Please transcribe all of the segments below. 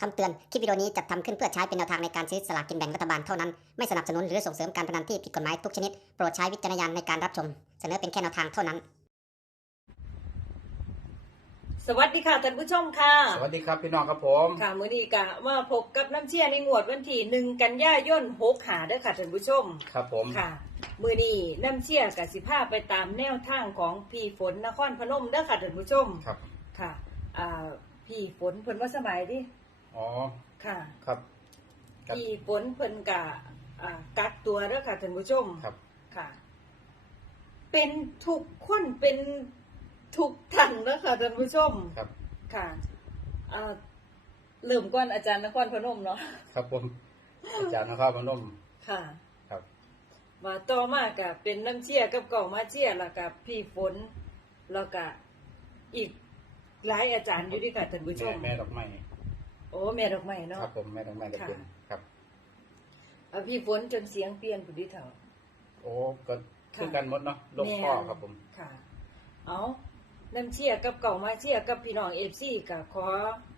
คำเตือน คลิปวิดีโอนี้จัดทำขึ้นเพื่อใช้เป็นแนวทางในการซื้อสลากกินแบ่งรัฐบาลเท่านั้น ไม่สนับสนุนหรือส่งเสริมการพนันที่ผิดกฎหมายทุกชนิด โปรดใช้วิจารณญาณในการรับชม เสนอเป็นแค่แนวทางเท่านั้น สวัสดีค่ะท่านผู้ชมค่ะ สวัสดีครับพี่น้องครับผมค่ะมื้อนี้ก็มาพบกับน้ำเชี่ยในงวดวันที่หนึ่งกันยายนหกหาเด้อค่ะท่านผู้ชม ครับผม ค่ะ มื้อนี้น้ำเชี่ยกับสิพาไปตามแนวทางของพี่ฝนนครพนมเด้อค่ะท่านผู้ชม ครับ ค่ะอ่าพี่ฝนเพิ่นว่าสบายดิ อ๋อ ค่ะครับ ครับพี่ฝนเพิ่นกะอ่ากักตัวเด้อค่ะท่านผู้ชมครับ ค่ะ เป็นทุกคนเป็นทุกท่านเด้อค่ะท่านผู้ชมครับ ค่ะอ่าเริ่มก่อนอาจารย์นครพนมเนาะครับผม อาจารย์นะครับพนมค่ะ ครับ มาต่อมากับเป็นน้ำเชี่ยกับเก่ามาเชี่ยแล้วกับพี่ฝนแล้วก็อีกหลายอาจารย์อยู่ด้วยค่ะท่านผู้ชแม่ม แม่ดอกไม้โอ้แม่ดอกไม้เนาะ ครับผมแม่ดอกไม้ตะค่ะเป็นครับ เอาพี่ฝนจนเสียงเปลี่ยนผู้ดีเถาโอ้ก็ค่ะ คือกันหมดเนาะลงพ่อครับผมค่ะ เอาน้ำเชี่ยกับเก่ามาเชี่ยกับพี่น้องเอฟซีก็ขอ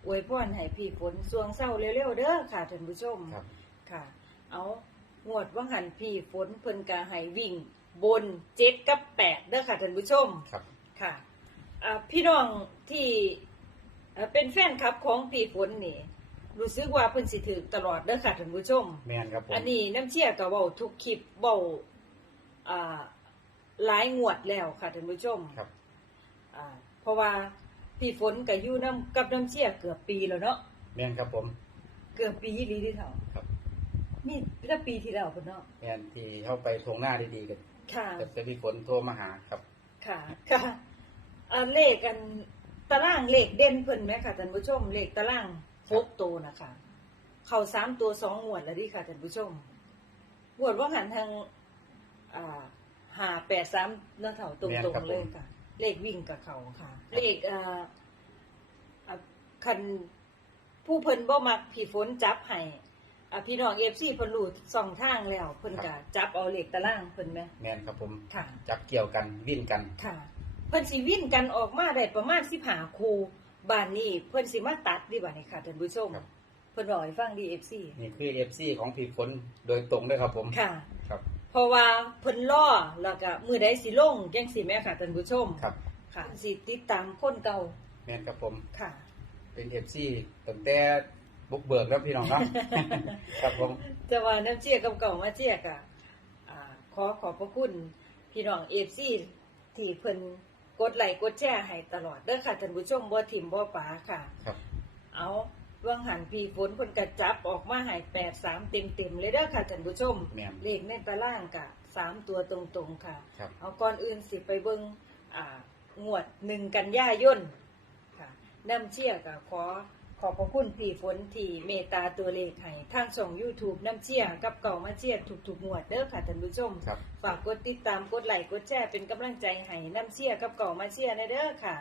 อวยพรให้พี่ฝนสวงเศร้าเร็วๆเด้อค่ะท่านผู้ชม ครับ ค่ะ เอางวดว่าหันพี่ฝนเพิ่นกาให้วิ่ง บนเจ็ดกับแปดเด้อค่ะท่านผู้ชม ครับ ค่ะอ่าพี่น้องที่ เอ่อเป็นแฟนคลับของพี่ฝนนี่ รู้สึกว่าเพิ่นสิถือตลอดเด้อค่ะท่านผู้ชม แม่นครับผมอันนี้น้ำเชี่ยก็เว้าทุกคลิปเว้าอ่าหลายงวดแล้วค่ะท่านผู้ชมครับ อ่าเพราะว่าพี่ฝนก็อยู่นํกับน้ำเชี่ยเกือบปีแล้วเนาะแม่นครับผม เกือบปีอีหลีที่เท่าครับ นี่ตั้งปีที่แล้วพุ่นเนาะแม่นที่เข้าไปทวงหน้าดีๆกันค่ะ แต่แต่พี่ฝนโทรมาหาครับ ค่ะ ค่ะอ่าเลขกัน ตารางเลขเด่นเพิ่นไหมค่ะท่านผู้ชมเลขตารางหกตัวนะคะเข้าสามตัวสองงวดแล้วดิค่ะท่านผู้ชมงวดว่าหันทางอ่าหาแปดสามนาเถ่าตแม่นรงครับๆเลยผมค่ะ เลขวิ่งกับเขาค่ะ เลขอ่าอ่าคันผู้เพิ่นบ่มักผีฝนจับให้อ่าพี่น้องเอฟซีเพิ่นรู้สองทางแล้วเพิ่นก็จับเอาเลขตารางเพิ่นไหมแม่นครับผมค่ะจับเกี่ยวกันวิ่นกันค่ะ เพิ่นสิวิ่นกันออกมาได้ประมาณ15คู่บ้านนี้เพิ่นสิมาตัดดีบ่านี่ค่ะท่านผู้ชมครับ เพิ่นบอกให้ฟังดี FC นี่คือเอฟซีของพี่ฝนโดยตรงด้วยครับผมค่ะ ครับ เพราะว่าเพิ่นล่อแล้วก็มือใดสิลงจังสิแม่ค่ะท่านผู้ชมครับค่ะสิติดตามคนเก่าแม่นครับผมค่ะ เป็นเอฟซีตั้งแต่บุกเบิกแล้วพี่น้องเนาะครับผม แต่ว่าน้ำเจียกับเก่ามาเจียกะอ่าขอขอบพระคุณพี่น้อง FC ที่เพิ่น กดไลค์กดแชร์ให้ตลอดเด้อค่ะท่านผู้ชมบ่ทิมบ่ป๋าค่ะ ครับ เอาเบื้องหันพี่ฝนเพิ่นกระจับออกมาให้แปดสามเต็มเต็มๆเลยเด้อค่ะท่านผู้ชม แม่นเลขในตารางกะสามตัวตรงๆค่ะ ครับ เอาก่อนอื่นสิไปเบิ่งอ่างวดหนึ่งกันยายนค่ะน้ำเชี่ยกะขอ ขอบพระคุณพี่ฝนที่เมตตาตัวเลขให้ทางช่อง YouTube น้ำเชี่ยกับเก่ามาเชี่ยทุกๆงวดเด้อค่ะท่านผู้ชม ครับ ฝากกดติดตามกดไลค์กดแชร์เป็นกำลังใจให้น้ำเชี่ยกับเก่ามาเชี่ยนะเด้อค่ะ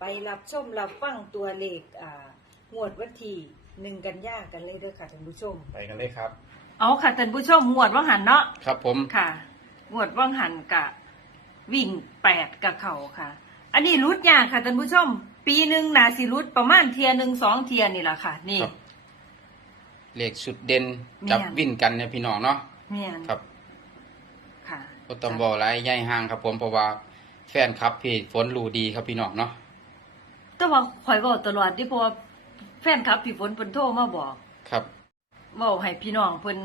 ไปรับชมรับฟังตัวเลขอ่างวดวันที่หนึ่งกันยากันเลยเด้อค่ะท่านผู้ชม ไปกันเลยครับ เอาค่ะท่านผู้ชมงวดว่างหันเนาะครับผม ค่ะงวดว่างหันกะ วิ่งแปดกับเขาค่ะ อันนี้รุดยากค่ะท่านผู้ชม ปีหนึ่งนาสิรุดประมาณเทียหนึ่งสองเทียนี่แหละค่ะ นี่ ครับ เลขสุดเด่นแม่นจับวิ่นกันเนี่ยพี่น้องเนาะแม่นครับค่ะก็ต้องบอกหลายใหญ่ห่างครับผมเพราะว่าแฟนครับพี่ฝนรู้ดีครับพี่น้องเนาะแต่ว่าข่อยบอกตลอดที่เพราะว่าแฟนคลับพี่ฝนเพิ่นโทรมาบอก ครับบอกให้พี่น้องเพิ่น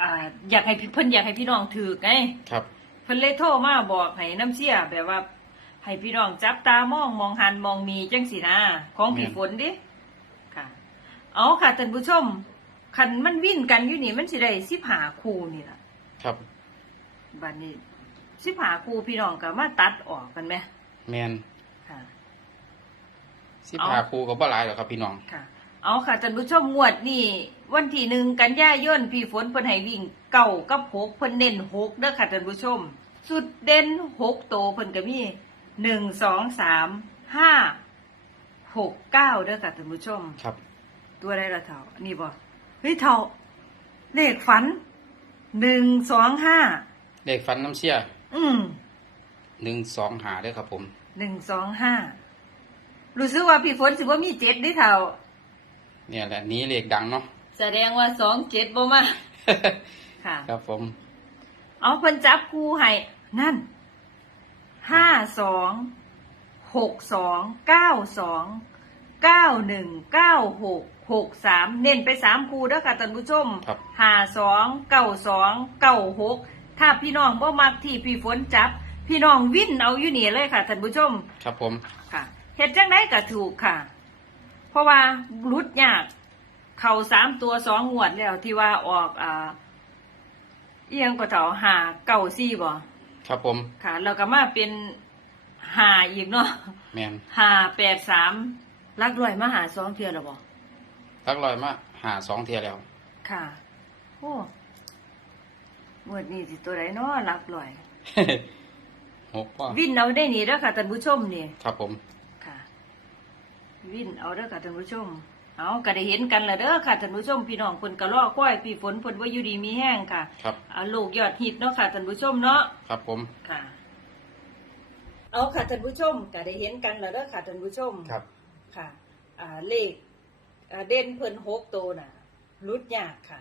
อ่าอยากให้พี่เพิ่นอยากให้พี่น้องถือไงครับ เพิ่นเลยโทรมาบอกให้น้ำเสียแบบว่า ให้พี่น้องจับตามองมองหันมองมีจังสินะของพี่แม่นฝนดิค่ะ เอาค่ะท่านผู้ชมคันมันวิ่นกันอยู่นี่มันสิได้สิบหาคู่นี่ล่ะ ครับบัดนี้สิบหาคู่พี่น้องก็มาตัดออกกันไหมแมนค่ะ สิบเอาหาครูก็บ่หลายหรอกครับพี่น้องค่ะ เอาค่ะท่านผู้ชมงวดนี่วันที่หนึ่งกันยายนพี่ฝนเพิ่นให้วิ่งเก่ากับหกเพิ่นเน้นหกเด้อค่ะท่านผู้ชม สุดเด่นหกโตวเพิ่นก็มี หนึ่งสองสามห้าหกเก้าเด้อค่ะท่านผู้ชม ครับ ตัวอะไรละเท่า นี่บ่เฮ้ยเท่า เลขฝันหนึ่งสองห้าเลขฟันน้ำเชี่ยอืมหนึ่งสองหาเด้อครับผมหนึ่งสองห้ารู้สึกว่าพี่ฝนสิว่ามีเจ็ดเดิเท่า เนี่ยแหละหนี้เลขดังเนาะ แสดงว่าสองเจ็ดบ่มาค่ะ ครับผม เอาเพิ่นจับคู่ให้นั่น ห้าสองหกสองเก้าสองเก้าหนึ่งเก้าหกหกสามเน้นไปสามคู่เด้อค่ะท่านผู้ชมครับ ห้าสองเก้าสองเก้าหกถ้าพี่น้องบ่มักที่พี่ฝนจับ พี่น้องวิ่นเอาอยู่นี่เลยค่ะท่านผู้ชม ครับผม ค่ะเฮ็ดจังไดก็ถูกค่ะ เพราะว่ารุดยาก เข่าสามตัวสองงวดแล้วที่ว่าออกอ่าเอียงก็เถาหาเก่าซี่บ่ ครับผม ค่ะแล้วก็มาเป็นหาอีกเนาะแมนหาแปดสามรักด้วยมาหาสองเทือแล้วบ่ทักลอยมาหาสองเทียแล้ว ค่ะ โอ้งวดนี้สิตัวไหนเนาะรักลอยหกก็วินเอาได้นี่แล้วค่ะท่านผู้ชมนี่ ครับผม ค่ะ วินเอาเด้อค่ะท่านผู้ชม เอาก็ได้เห็นกันแล้วเด้อค่ะท่านผู้ชมพี่น้องเพิ่นก็รอคอยพี่ฝนเพิ่นว่าอยู่ดีมีแห้งค่ะครับอ่าลูกยอดฮิตเนาะค่ะท่านผู้ชมเนาะครับผม ค่ะ เอาค่ะท่านผู้ชมก็ได้เห็นกันแล้วเด้อค่ะท่านผู้ชมครับ ค่ะอ่าเลขอ่าเด่นเพิ่นหกโตวน่ะรุดยากค่ะ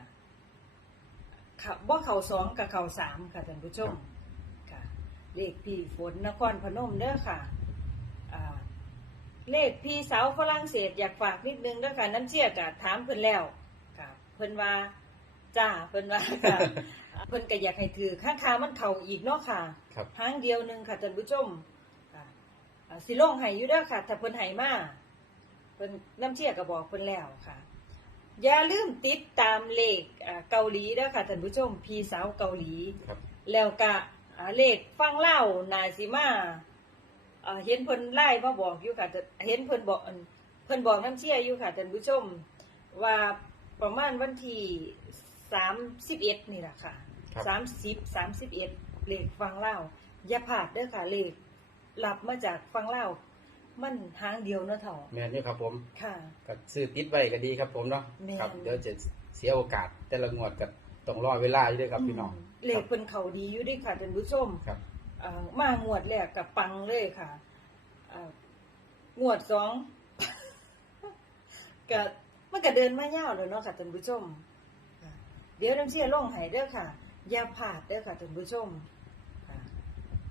ค่ะบ่เข่าสองกับเข่าสามค่ะท่านผู้ชม ค่ะ เลขพี่ฝนนครพนมเด้อค่ะอ่า เลขพี่สาวฝรั่งเศสอยากฝากนิดนึงเด้อค่ะน้ำเชี่ยกะถามเพิ่นแล้วค่ะเพิ่นว่าจ้าเพิ่นว่าค่ะเพิ่นก็อยากให้ถือข้างคามันเข่าอีกเนาะค่ะครับหางเดียวหนึงค่ะท่านผู้ชมค่ะอ่าสิลงให้อยู่เด้อค่ะถ้าเพิ่นให้มาเพิ่นน้ำเชี่ยก็บอกเพิ่นแล้วค่ะ อย่าลืมติดตามเลขอ่าเกาหลีเด้อค่ะท่านผู้ชมพี่สาวเกาหลี ครับ แล้วก็อ่าเลขฟังเล่าวนายสิมา อ่าเห็นเพิ่นไล่มาบอกอยู่ค่ะแต่เห็นเพิ่นบอกอันเพิ่นบอกน้ำเชี่ยอยู่ค่ะท่านผู้ชม ว่าประมาณวันที่สามสิบเอ็ดนี่แหละค่ะครับ สามสิบสามสิบเอ็ดเลขฟังเล่าวอย่าพลาดเด้อค่ะเลขหลับมาจากฟังเล่าวมันหางเดียวเนาะเถ่าแมนนี่ครับผมค่ะ ก็ซื้อติดไว้ก็ดีครับผมเนาะแม่น ครับ เดี๋ยวจะเสียโอกาสแต่ละงวดก็ต้องรอเวลาอยู่ด้วยครับพี่น้องมเลขเป็นเขาดีอยู่ด้วยค่ะท่านผู้ชม ครับอ่า มางวดแรกกับปังเลยค่ะอ่างวดสองก็มันก็เดินมายาวเลยเนาะค่ะท่านผู้ชมค่ะเดี๋ยวน้ำเชี่ยลงให้เด้อค่ะอย่าพลาดเด้อค่ะท่านผู้ชมค่ะ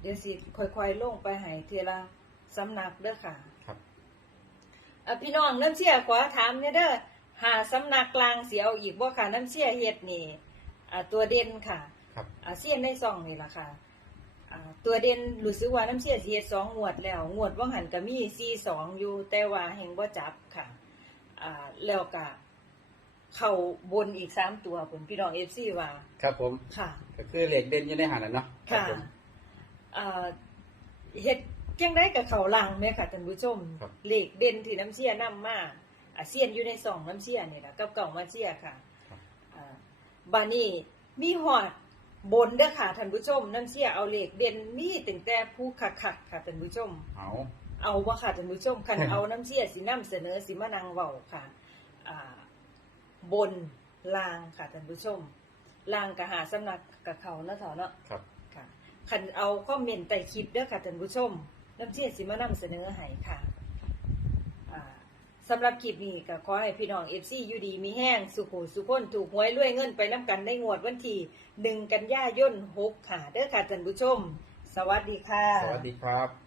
เดี๋ยวสิค่อยๆลงไปให้เทละสำนักเด้อค่ะ ครับอะพี่น้องน้ำเชี่ยขอถามเนี่ยเด้อหาสำนักกลางเสียวอีกบ่ค่ะน้ำเชี่ยเฮ็ดนี่อ่าตัวเด่นค่ะครับอาเซียนในซองนี่ล่ะค่ะอ่า ตัวเด่นรู้สึกว่าน้ำเชี่ยเฮ็ดสองงวดแล้ว งวดว่างหันก็มีซีสองอยู่แต่ว่าแห่งบ่จับค่ะอ่าแล้วก็เข้าบนอีกสามตัวผลพี่น้องเอฟซีว่า ครับผมค่ะ ก็คือเหล็กเด่นอยู่ในหันน่ะเนาะรับค่ะผมอ่าเฮ็ดจังได้กับเขาลังแม่ค่ะท่านผู้ชมครับเลขเด่นที่น้ำเชี่ยนำมาอาเซียนอยู่ในซองน้ำเชี่ยนี่ล่ะกับเก่ามาเชี่ยค่ะครับอ่าบานี่มีหอด บนเด้อค่ะท่านผู้ชมน้ำเชี่ยเอาเลขเด่นมีตั้งแต่ผู้ขักขักๆค่ะท่านผู้ชม เอาเอาว่าค่ะท่านผู้ชมคันเอาน้ำเชี่ยสินํเสนอสิมานังเว้าค่ะอ่าบนลางค่ะท่านผู้ชมลางกะหาสำนักกับเขาเนาะเถาะเนาะครับ ค่ะคันเอาคอมเมนต์ใต้คลิปเด้อค่ะท่านผู้ชมน้ำเชี่ยสิมานำเสนอให้ค่ะอ่า สำหรับคลิปนี้ก็ขอให้พี่น้องเอฟซีอยู่ดีมีแห้งสุขุสุขนถูกหวยรวยเงินไปน้ำกันได้งวดวันที่หนึ่งกันยายนหกค่ะเด้อค่ะท่านผู้ชม สวัสดีค่ะ สวัสดีครับ